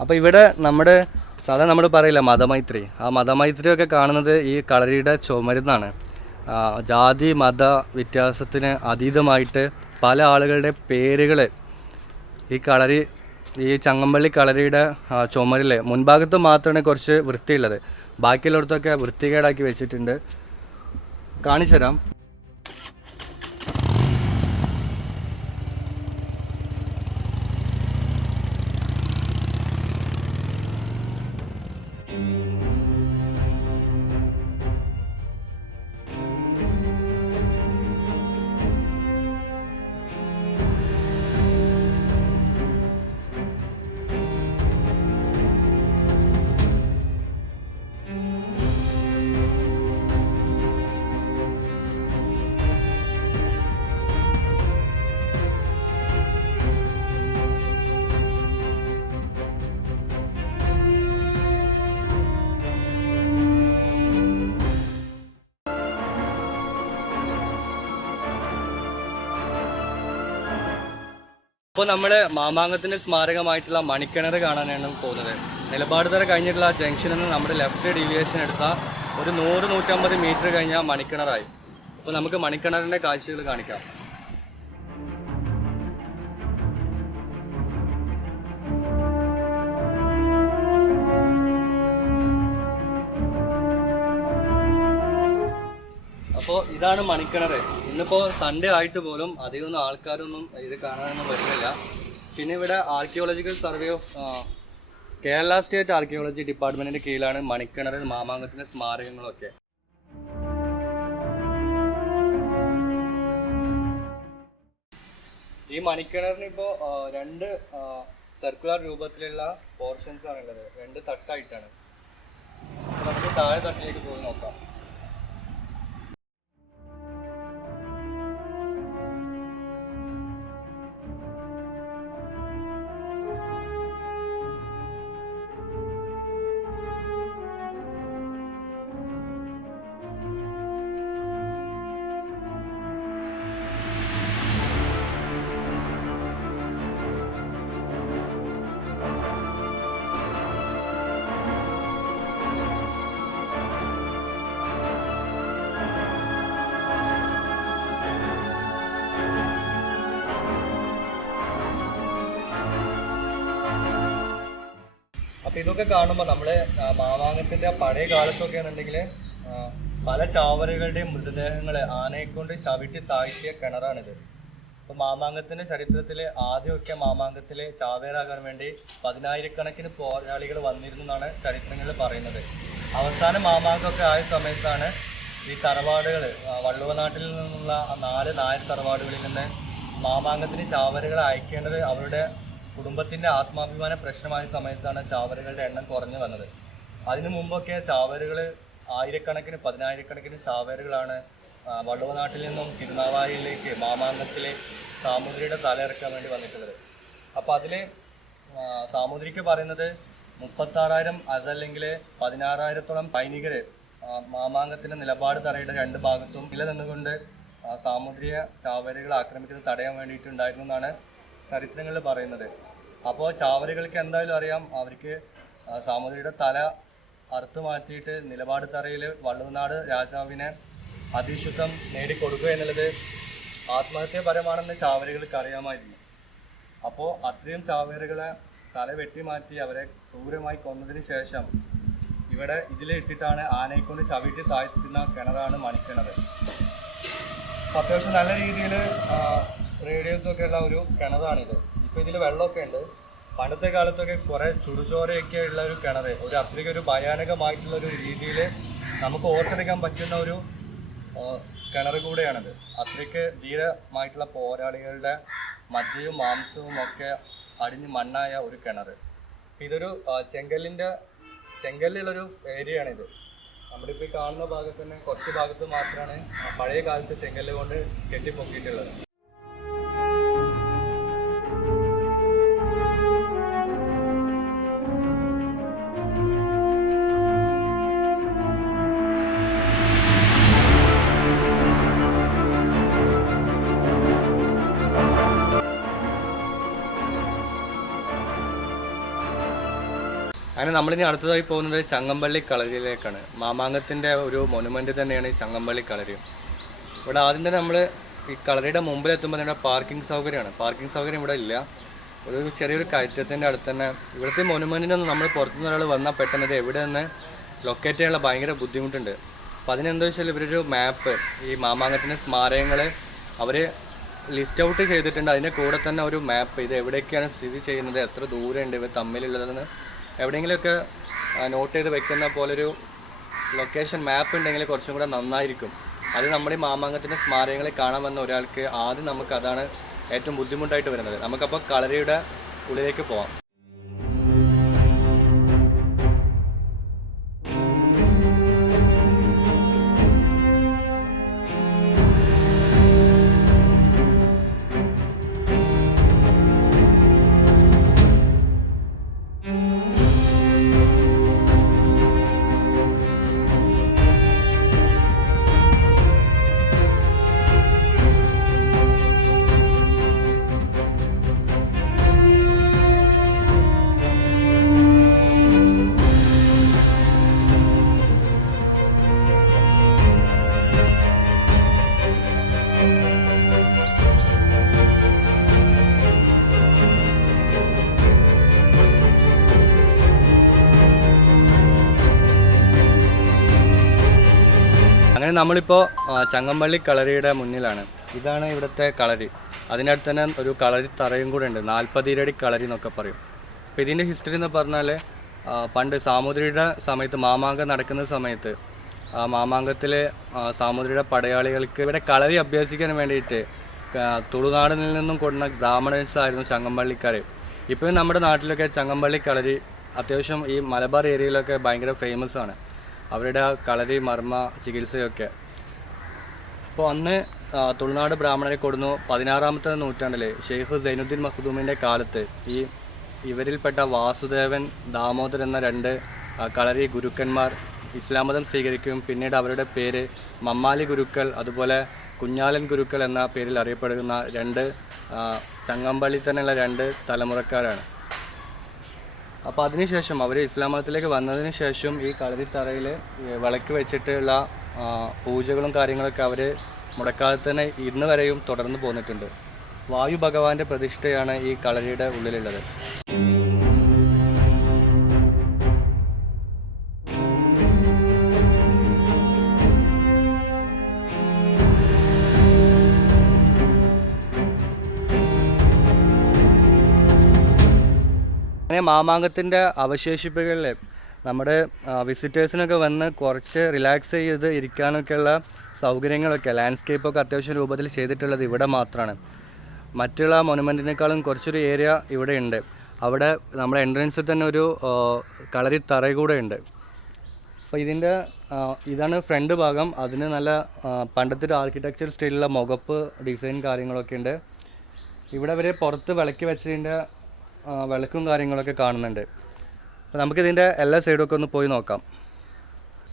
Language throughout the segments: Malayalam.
അപ്പോൾ ഇവിടെ നമ്മുടെ സാധാരണ നമ്മൾ പറയില്ല മതമൈത്രി, ആ മതമൈത്രിയൊക്കെ കാണുന്നത് ഈ കളരിയുടെ ചുമരുന്നാണ്. ജാതി മത വ്യത്യാസത്തിന് അതീതമായിട്ട് പല ആളുകളുടെ പേരുകൾ ഈ ചങ്ങമ്പള്ളി കളരിയുടെ ചുമരിൽ മുൻഭാഗത്ത് മാത്രമാണ് കുറച്ച് വൃത്തിയുള്ളത്, ബാക്കിയുള്ളിടത്തൊക്കെ വൃത്തികേടാക്കി വെച്ചിട്ടുണ്ട്. കാണിച്ചു തരാം. അപ്പോൾ നമ്മൾ മാമാങ്കത്തിൻ്റെ സ്മാരകമായിട്ടുള്ള മണിക്കിണർ കാണാനാണ് പോകുന്നത്. നിലപാട് തറ കഴിഞ്ഞിട്ടുള്ള ജംഗ്ഷനിൽ നിന്ന് നമ്മുടെ ലെഫ്റ്റ് ഡീവിയേഷൻ എടുത്താൽ ഒരു 100-150 മീറ്റർ കഴിഞ്ഞാൽ മണിക്കിണറായി. അപ്പോൾ നമുക്ക് മണിക്കിണറിൻ്റെ കാഴ്ചകൾ കാണിക്കാം. അപ്പോൾ ഇതാണ് മണിക്കിണർ. ഇന്നിപ്പോൾ സൺഡേ ആയിട്ട് പോലും അധികമൊന്നും ആൾക്കാരൊന്നും ഇത് കാണാനൊന്നും വരുന്നില്ല. പിന്നെ ഇവിടെ archaeological survey of Kerala state archaeology ഡിപ്പാർട്ട്മെൻറ്റിൻ്റെ കീഴിലാണ് മണിക്കിണർ മാമാങ്കത്തിൻ്റെ സ്മാരകങ്ങളൊക്കെ. ഈ മണിക്കിണറിന് ഇപ്പോൾ 2 സർക്കുലർ രൂപത്തിലുള്ള പോർഷൻസ് ആണുള്ളത്, 2 തട്ടായിട്ടാണ്. നമുക്ക് താഴെ തട്ടിലേക്ക് പോയി നോക്കാം. അപ്പോൾ ഇതൊക്കെ കാണുമ്പോൾ നമ്മൾ മാമാങ്കത്തിൻ്റെ പഴയ കാലത്തൊക്കെ ആണെന്നുണ്ടെങ്കിൽ പല ചാവറുകളുടെയും മൃതദേഹങ്ങൾ ആനയെക്കൊണ്ട് ചവിട്ടി താഴ്ത്തിയ കിണറാണിത്. അപ്പോൾ മാമാങ്കത്തിൻ്റെ ചരിത്രത്തിൽ ആദ്യമൊക്കെ മാമാങ്കത്തിൽ ചാവേറാകാൻ വേണ്ടി 10,000-കണക്കിന് പോരാളികൾ വന്നിരുന്നു എന്നാണ് ചരിത്രങ്ങളിൽ പറയുന്നത്. അവസാന മാമാങ്കമൊക്കെ ആയ സമയത്താണ് ഈ തറവാടുകൾ, വള്ളുവനാട്ടിൽ നിന്നുള്ള 4 നായർ തറവാടുകളിൽ നിന്ന് മാമാങ്കത്തിന് ചാവറുകളെ അയക്കേണ്ടത് അവരുടെ കുടുംബത്തിൻ്റെ ആത്മാഭിമാന പ്രശ്നമായ സമയത്താണ് ചാവറുകളുടെ എണ്ണം കുറഞ്ഞു വന്നത്. അതിനു മുമ്പൊക്കെ ചാവറുകൾ 1000-കണക്കിന് 10,000-കണക്കിന് ചാവറുകളാണ് വള്ളുവനാട്ടിൽ നിന്നും തിരുനാവായയിലേക്ക് മാമാങ്കത്തിലെ സാമൂതിരിയുടെ തല ഇറക്കാൻ വേണ്ടി വന്നിട്ടുള്ളത്. അപ്പോൾ അതിൽ സാമൂതിരിക്ക് പറയുന്നത് 36,000 അതല്ലെങ്കിൽ 16,000-ഓളം സൈനികർ മാമാങ്കത്തിൻ്റെ നിലപാട് തറയുടെ 2 ഭാഗത്തും നിലനിന്നുകൊണ്ട് സാമൂതിരിയ ചാവറുകൾ ആക്രമിക്കുന്നത് തടയാൻ വേണ്ടിയിട്ടുണ്ടായിരുന്നു എന്നാണ് ചരിത്രങ്ങളിൽ പറയുന്നത്. അപ്പോൾ ചാവറുകൾക്ക് എന്തായാലും അറിയാം, അവർക്ക് സാമൂതിരിയുടെ തല അറുത്ത് മാറ്റിയിട്ട് നിലപാട് തറയിൽ വള്ളുവനാട് രാജാവിനെ അതിശുദ്ധം നേടിക്കൊടുക്കുക എന്നുള്ളത് ആത്മഹത്യാപരമാണെന്ന് ചാവറുകൾക്ക് അറിയാമായിരുന്നു. അപ്പോൾ അത്രയും ചാവറുകളെ തല വെട്ടി മാറ്റി അവരെ ക്രൂരമായി കൊന്നതിന് ശേഷം ഇവിടെ ഇതിലിട്ടിട്ടാണ് ആനയെക്കൊണ്ട് ചവിട്ടി താഴ്ത്തുന്ന കിണറാണ് മണിക്കിണർ. അത്യാവശ്യം നല്ല രീതിയിൽ റേഡിയസൊക്കെ ഉള്ള ഒരു കിണറാണിത്. ഇപ്പോൾ ഇതിൽ വെള്ളമൊക്കെ ഉണ്ട്. പണ്ടത്തെ കാലത്തൊക്കെ കുറേ ചുടുചോരയൊക്കെ ഉള്ള ഒരു കിണർ, അത്രയ്ക്കൊരു ഭയാനകമായിട്ടുള്ളൊരു രീതിയിൽ നമുക്ക് ഓർത്തെടുക്കാൻ പറ്റുന്ന ഒരു കിണർ കൂടെയാണിത്. അത്രയ്ക്ക് ധീരമായിട്ടുള്ള പോരാളികളുടെ മജ്ജയും മാംസവും ഒക്കെ അടിഞ്ഞ് മണ്ണായ ഒരു കിണർ. ഇതൊരു ചെങ്കല്ലിലൊരു ഏരിയയാണിത്. നമ്മളിപ്പോൾ ഈ കാണുന്ന ഭാഗത്ത് തന്നെ കുറച്ച് ഭാഗത്ത് മാത്രമാണ് പഴയ കാലത്ത് ചെങ്കല്ല് കൊണ്ട് കെട്ടിപ്പൊക്കിയിട്ടുള്ളത്. അങ്ങനെ നമ്മളിനി അടുത്തതായി പോകുന്നത് ചങ്ങമ്പള്ളി കളരിയിലേക്കാണ്. മാമാങ്കത്തിൻ്റെ ഒരു മൊനുമെൻ്റ് തന്നെയാണ് ഈ ചങ്ങമ്പള്ളി കളരി. ഇവിടെ ആദ്യം തന്നെ നമ്മൾ ഈ കളരിയുടെ മുമ്പിലെത്തുമ്പോൾ തന്നെ പാർക്കിംഗ് സൗകര്യമാണ്. പാർക്കിംഗ് സൗകര്യം ഇവിടെ ഇല്ല. ഒരു ചെറിയൊരു കയറ്റത്തിൻ്റെ അടുത്ത് തന്നെ. ഇവിടുത്തെ മൊനുമെൻറ്റിനൊന്നും നമ്മൾ പുറത്തുനിന്ന് ഒരാൾ വന്നാൽ പെട്ടെന്നത് എവിടെ നിന്ന് ലൊക്കേറ്റ് ചെയ്യാനുള്ള ഭയങ്കര ബുദ്ധിമുട്ടുണ്ട്. അപ്പോൾ അതിനെന്താ വെച്ചാൽ ഇവരൊരു മാപ്പ്, ഈ മാമാങ്കത്തിൻ്റെ സ്മാരകങ്ങൾ അവർ ലിസ്റ്റ് ഔട്ട് ചെയ്തിട്ടുണ്ട്. അതിൻ്റെ കൂടെ തന്നെ ഒരു മാപ്പ്, ഇത് എവിടെയൊക്കെയാണ് സ്ഥിതി ചെയ്യുന്നത്, എത്ര ദൂരമുണ്ട് ഇവർ തമ്മിലുള്ളതെന്ന് എവിടെയെങ്കിലുമൊക്കെ നോട്ട് ചെയ്ത് വെക്കുന്ന പോലൊരു ലൊക്കേഷൻ മാപ്പ് ഉണ്ടെങ്കിൽ കുറച്ചും കൂടെ നന്നായിരിക്കും. അത് നമ്മുടെ ഈ മാമാങ്കത്തിൻ്റെ സ്മാരകങ്ങളെ കാണാൻ വന്ന ഒരാൾക്ക് ആദ്യം നമുക്കതാണ് ഏറ്റവും ബുദ്ധിമുട്ടായിട്ട് വരുന്നത്. നമുക്കപ്പോൾ കളരിയുടെ ഉള്ളിലേക്ക് പോവാം. അങ്ങനെ നമ്മളിപ്പോൾ ചങ്ങമ്പള്ളി കളരിയുടെ മുന്നിലാണ്. ഇതാണ് ഇവിടുത്തെ കളരി. അതിനടുത്ത് തന്നെ ഒരു കളരി തറയും കൂടെ ഉണ്ട്. 40 ഇരടി കളരി എന്നൊക്കെ പറയും. അപ്പോൾ ഇതിൻ്റെ ഹിസ്റ്ററി എന്ന് പറഞ്ഞാൽ പണ്ട് സാമൂതിരിയുടെ സമയത്ത് മാമാങ്കം നടക്കുന്ന സമയത്ത് മാമാങ്കത്തിലെ സാമൂതിരിയുടെ പടയാളികൾക്ക് ഇവിടെ കളരി അഭ്യസിക്കാൻ വേണ്ടിയിട്ട് തുളുനാടിൽ നിന്നും കൊടുന്ന ബ്രാഹ്മണൻസ് ആയിരുന്നു ചങ്ങമ്പള്ളിക്കാർ. ഇപ്പോഴും നമ്മുടെ നാട്ടിലൊക്കെ ചങ്ങമ്പള്ളി കളരി അത്യാവശ്യം ഈ മലബാർ ഏരിയയിലൊക്കെ ഭയങ്കര ഫേമസ് ആണ്, അവരുടെ കളരി മർമ്മ ചികിത്സയൊക്കെ. അപ്പോൾ അന്ന് തുളുനാട് ബ്രാഹ്മണരെ കൊടുന്നു. 16ാമത്തെ നൂറ്റാണ്ടിൽ ഷെയ്ഖ് സൈനുദ്ദീൻ മഖ്ദൂമിൻ്റെ കാലത്ത് ഇവരിൽപ്പെട്ട വാസുദേവൻ, ദാമോദർ എന്ന 2 കളരി ഗുരുക്കന്മാർ ഇസ്ലാം മതം സ്വീകരിക്കും. പിന്നീട് അവരുടെ പേര് മമ്മാലി ഗുരുക്കൾ, അതുപോലെ കുഞ്ഞാലൻ ഗുരുക്കൾ എന്ന പേരിൽ അറിയപ്പെടുന്ന 2 ചങ്ങമ്പള്ളി തന്നെയുള്ള 2 തലമുറക്കാരാണ്. അപ്പോൾ അതിനുശേഷം അവർ ഇസ്ലാം മതത്തിലേക്ക് വന്നതിന് ശേഷം ഈ കളരിത്തറയിൽ വിളക്ക് വെച്ചിട്ടുള്ള പൂജകളും കാര്യങ്ങളൊക്കെ അവർ മുടക്കാതെ തന്നെ ഇന്ന് വരെയും തുടർന്ന് പോന്നിട്ടുണ്ട്. വായു ഭഗവാന്റെ പ്രതിഷ്ഠയാണ് ഈ കളരിയുടെ ഉള്ളിലുള്ളത്. അങ്ങനെ മാമാങ്കത്തിൻ്റെ അവശേഷിപ്പുകളിൽ നമ്മുടെ വിസിറ്റേഴ്സിനൊക്കെ വന്ന് കുറച്ച് റിലാക്സ് ചെയ്ത് ഇരിക്കാനൊക്കെയുള്ള സൗകര്യങ്ങളൊക്കെ ലാൻഡ്സ്കേപ്പൊക്കെ അത്യാവശ്യം രൂപത്തിൽ ചെയ്തിട്ടുള്ളത് ഇവിടെ മാത്രമാണ്. മറ്റുള്ള മൊനുമെൻറ്റിനേക്കാളും കുറച്ചൊരു ഏരിയ ഇവിടെ ഉണ്ട്. അവിടെ നമ്മുടെ എൻട്രൻസിൽ തന്നെ ഒരു കളരി തറ കൂടെ ഉണ്ട്. അപ്പോൾ ഇതാണ് ഫ്രണ്ട് ഭാഗം. അതിന് നല്ല പണ്ടത്തെ ഒരു ആർക്കിടെക്ചർ സ്റ്റൈലിലുള്ള മുഖപ്പ് ഡിസൈൻ കാര്യങ്ങളൊക്കെ ഉണ്ട്. ഇവിടെ വരെ പുറത്ത് വിളക്കി വെച്ചതിൻ്റെ വിളക്കും കാര്യങ്ങളൊക്കെ കാണുന്നുണ്ട്. അപ്പോൾ നമുക്കിതിൻ്റെ എല്ലാ സൈഡൊക്കെ ഒന്ന് പോയി നോക്കാം.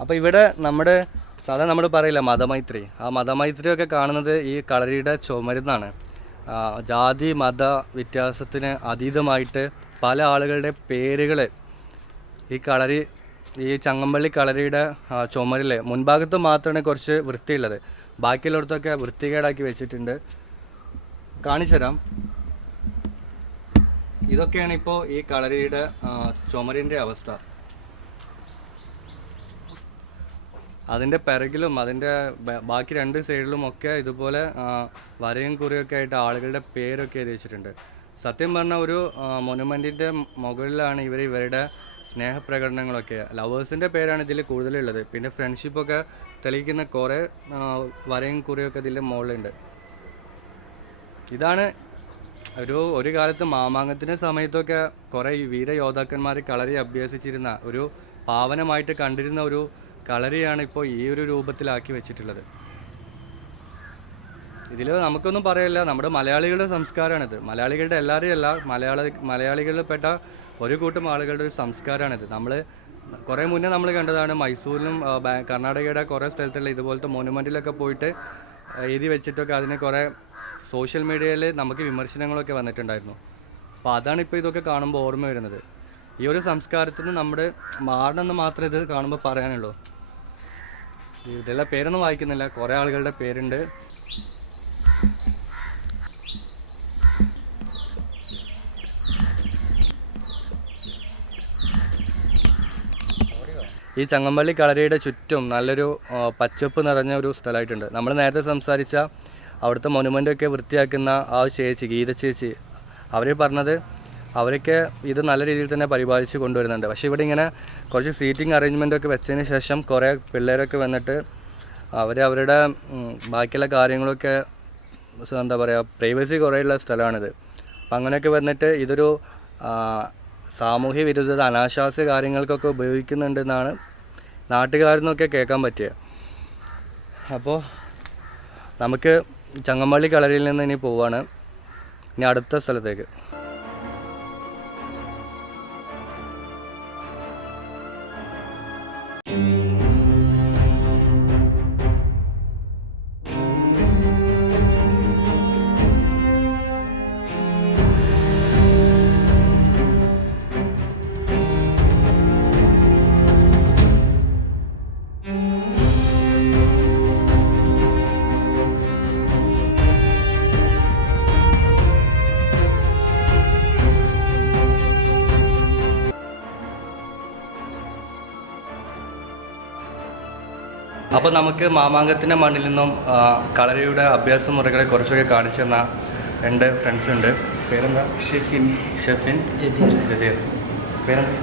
അപ്പോൾ ഇവിടെ നമ്മുടെ സാധാരണ നമ്മൾ പറയില്ല മതമൈത്രി, ആ മതമൈത്രിയൊക്കെ കാണുന്നത് ഈ കളരിയുടെ ചുമരുന്നാണ്. ജാതി മത വ്യത്യാസത്തിന് അതീതമായിട്ട് പല ആളുകളുടെ പേരുകൾ ഈ ചങ്ങമ്പള്ളി കളരിയുടെ ചുമരിൽ മുൻഭാഗത്ത് മാത്രമാണ് കുറച്ച് വൃത്തിയുള്ളത്. ബാക്കിയുള്ളിടത്തൊക്കെ വൃത്തികേടാക്കി വെച്ചിട്ടുണ്ട്. കാണിച്ചു തരാം. ഇതൊക്കെയാണ് ഇപ്പോൾ ഈ കളരിയുടെ ചുമരിൻ്റെ അവസ്ഥ. അതിൻ്റെ പിറകിലും അതിൻ്റെ ബാക്കി 2 സൈഡിലും ഒക്കെ ഇതുപോലെ വരയും കുറിയൊക്കെ ആയിട്ട് ആളുകളുടെ പേരൊക്കെ എഴുതി വെച്ചിട്ടുണ്ട്. സത്യം പറഞ്ഞാൽ ഒരു മൊനുമെൻറ്റിൻ്റെ മുകളിലാണ് ഇവരുടെ സ്നേഹപ്രകടനങ്ങളൊക്കെ. ലവേഴ്സിൻ്റെ പേരാണ് ഇതിൽ കൂടുതലുള്ളത്. പിന്നെ ഫ്രണ്ട്ഷിപ്പൊക്കെ തെളിയിക്കുന്ന കുറേ വരയും കുറിയൊക്കെ ഇതിൻ്റെ മുകളിലുണ്ട്. ഇതാണ് ഒരു കാലത്ത് മാമാങ്കത്തിൻ്റെ സമയത്തൊക്കെ കുറേ വീരയോദ്ധാക്കന്മാർ കളരി അഭ്യസിച്ചിരുന്ന ഒരു പാവനമായിട്ട് കണ്ടിരുന്ന ഒരു കളരിയാണ് ഇപ്പോൾ ഈ ഒരു രൂപത്തിലാക്കി വെച്ചിട്ടുള്ളത്. ഇതിൽ നമുക്കൊന്നും പറയില്ല, നമ്മുടെ മലയാളികളുടെ സംസ്കാരമാണിത്. മലയാളികളുടെ എല്ലാവരെയും അല്ല, മലയാളികളിൽപ്പെട്ട ഒരു കൂട്ടം ആളുകളുടെ ഒരു സംസ്കാരമാണിത്. നമ്മൾ കുറേ മുന്നേ നമ്മൾ കണ്ടതാണ് മൈസൂരിലും കർണാടകയുടെ കുറേ സ്ഥലത്തുള്ള ഇതുപോലത്തെ മോണുമെൻറ്റിലൊക്കെ പോയിട്ട് എഴുതി വെച്ചിട്ടൊക്കെ അതിന് കുറേ സോഷ്യൽ മീഡിയയിൽ നമുക്ക് വിമർശനങ്ങളൊക്കെ വന്നിട്ടുണ്ടായിരുന്നു. അപ്പോൾ അതാണ് ഇപ്പോൾ ഇതൊക്കെ കാണുമ്പോൾ ഓർമ്മ വരുന്നത്. ഈ ഒരു സംസ്കാരത്തിന് നമ്മുടെ മാറണമെന്ന് മാത്രമേ ഇത് കാണുമ്പോൾ പറയാനുള്ളൂ. ഇതെല്ലാം പേരൊന്നും വായിക്കുന്നില്ല, കുറേ ആളുകളുടെ പേരുണ്ട്. ഈ ചങ്ങമ്പള്ളി കളരിയുടെ ചുറ്റും നല്ലൊരു പച്ചപ്പ് നിറഞ്ഞ ഒരു സ്ഥലമായിട്ടുണ്ട്. നമ്മൾ നേരത്തെ സംസാരിച്ച അവിടുത്തെ മൊനുമെൻ്റൊക്കെ വൃത്തിയാക്കുന്ന ആ ചേച്ചി, ഗീത ചേച്ചി, അവർ പറഞ്ഞത് അവരൊക്കെ ഇത് നല്ല രീതിയിൽ തന്നെ പരിപാലിച്ച് കൊണ്ടുവരുന്നുണ്ട്. പക്ഷേ ഇവിടെ ഇങ്ങനെ കുറച്ച് സീറ്റിംഗ് അറേഞ്ച്മെൻറ്റൊക്കെ വെച്ചതിന് ശേഷം കുറേ പിള്ളേരൊക്കെ വന്നിട്ട് അവരുടെ ബാക്കിയുള്ള കാര്യങ്ങളൊക്കെ എന്താ പറയുക, പ്രൈവസി കുറേയുള്ള സ്ഥലമാണിത്. അപ്പം അങ്ങനെയൊക്കെ വന്നിട്ട് ഇതൊരു സാമൂഹ്യ വിരുദ്ധത, അനാശാസ്യ കാര്യങ്ങൾക്കൊക്കെ ഉപയോഗിക്കുന്നുണ്ടെന്നാണ് നാട്ടുകാരിൽ കേൾക്കാൻ പറ്റിയത്. അപ്പോൾ നമുക്ക് ചങ്ങമ്പള്ളി കളരിയിൽ നിന്ന് ഇനി പോവാണ്, ഇനി അടുത്ത സ്ഥലത്തേക്ക്. അപ്പോൾ നമുക്ക് മാമാങ്കത്തിൻ്റെ മണ്ണിൽ നിന്നും കളരിയുടെ അഭ്യാസ മുറകളെ കുറച്ചൊക്കെ കാണിച്ചു തന്ന 2 ഫ്രണ്ട്സ് ഉണ്ട്. പേരെന്താ? ഷെഫിൻ, ജദീർ. പേരെന്താ?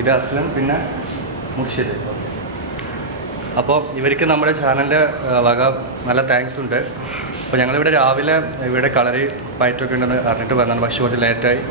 ഇത് അസ്ലം, പിന്നെ മുർഷിദ്. അപ്പോൾ ഇവർക്ക് നമ്മുടെ ചാനലിൻ്റെ വക നല്ല താങ്ക്സ് ഉണ്ട്. അപ്പോൾ ഞങ്ങളിവിടെ രാവിലെ ഇവിടെ കളരി പയറ്റൊക്കെ ഉണ്ടെന്ന് അറിഞ്ഞിട്ട് വന്നതാണ്, പക്ഷേ കുറച്ച് ലേറ്റായി.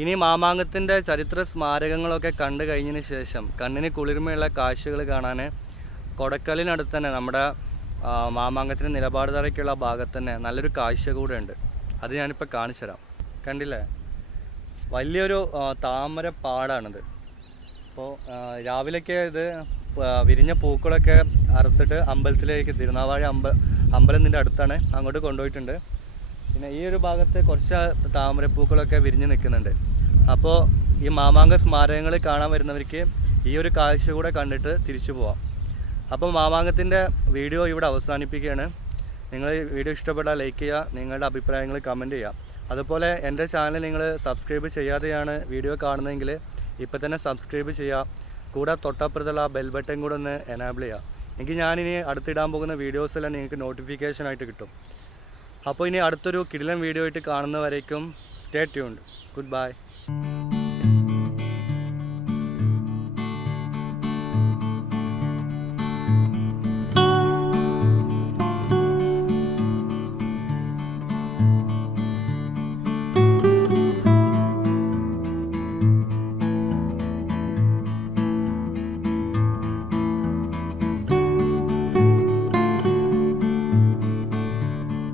ഇനി മാമാങ്കത്തിൻ്റെ ചരിത്ര സ്മാരകങ്ങളൊക്കെ കണ്ടു കഴിഞ്ഞതിന് ശേഷം കണ്ണിന് കുളിർമയുള്ള കാഴ്ചകൾ കാണാൻ കൊടക്കലിനടുത്ത് തന്നെ നമ്മുടെ മാമാങ്കത്തിൻ്റെ നിലപാട് തറയ്ക്കുള്ള ഭാഗത്ത് തന്നെ നല്ലൊരു കാഴ്ച കൂടെ ഉണ്ട്. അത് ഞാനിപ്പോൾ കാണിച്ചു തരാം. കണ്ടില്ലേ, വലിയൊരു താമര പാടാണിത്. അപ്പോൾ രാവിലെയൊക്കെ ഇത് വിരിഞ്ഞ പൂക്കളൊക്കെ അറുത്തിട്ട് അമ്പലത്തിലേക്ക്, തിരുനാവായ അമ്പലത്തിൻ്റെ അടുത്താണ്, അങ്ങോട്ട് കൊണ്ടുപോയിട്ടുണ്ട്. പിന്നെ ഈ ഒരു ഭാഗത്ത് കുറച്ച് താമരപ്പൂക്കളൊക്കെ വിരിഞ്ഞ് നിൽക്കുന്നുണ്ട്. അപ്പോൾ ഈ മാമാങ്ക സ്മാരകങ്ങൾ കാണാൻ വരുന്നവർക്ക് ഈ ഒരു കാഴ്ച കൂടെ കണ്ടിട്ട് തിരിച്ചു പോവാം. അപ്പോൾ മാമാങ്കത്തിൻ്റെ വീഡിയോ ഇവിടെ അവസാനിപ്പിക്കുകയാണ്. നിങ്ങൾ വീഡിയോ ഇഷ്ടപ്പെട്ടാൽ ലൈക്ക് ചെയ്യുക, നിങ്ങളുടെ അഭിപ്രായങ്ങൾ കമൻറ്റ് ചെയ്യുക. അതുപോലെ എൻ്റെ ചാനൽ നിങ്ങൾ സബ്സ്ക്രൈബ് ചെയ്യാതെയാണ് വീഡിയോ കാണുന്നതെങ്കിൽ ഇപ്പോൾ തന്നെ സബ്സ്ക്രൈബ് ചെയ്യുക. കൂടെ തൊട്ടപ്പുറത്തുള്ള ആ ബെൽ ബട്ടൺ കൂടെ ഒന്ന് എനാബിൾ ചെയ്യുക. എങ്കിൽ ഞാനിനി അടുത്തിടാൻ പോകുന്ന വീഡിയോസെല്ലാം നിങ്ങൾക്ക് നോട്ടിഫിക്കേഷനായിട്ട് കിട്ടും. അപ്പോൾ ഇനി അടുത്തൊരു കിടിലൻ വീഡിയോ ആയിട്ട് കാണുന്നവരേക്കും സ്റ്റേ ട്യൂൺഡ്. Good bye.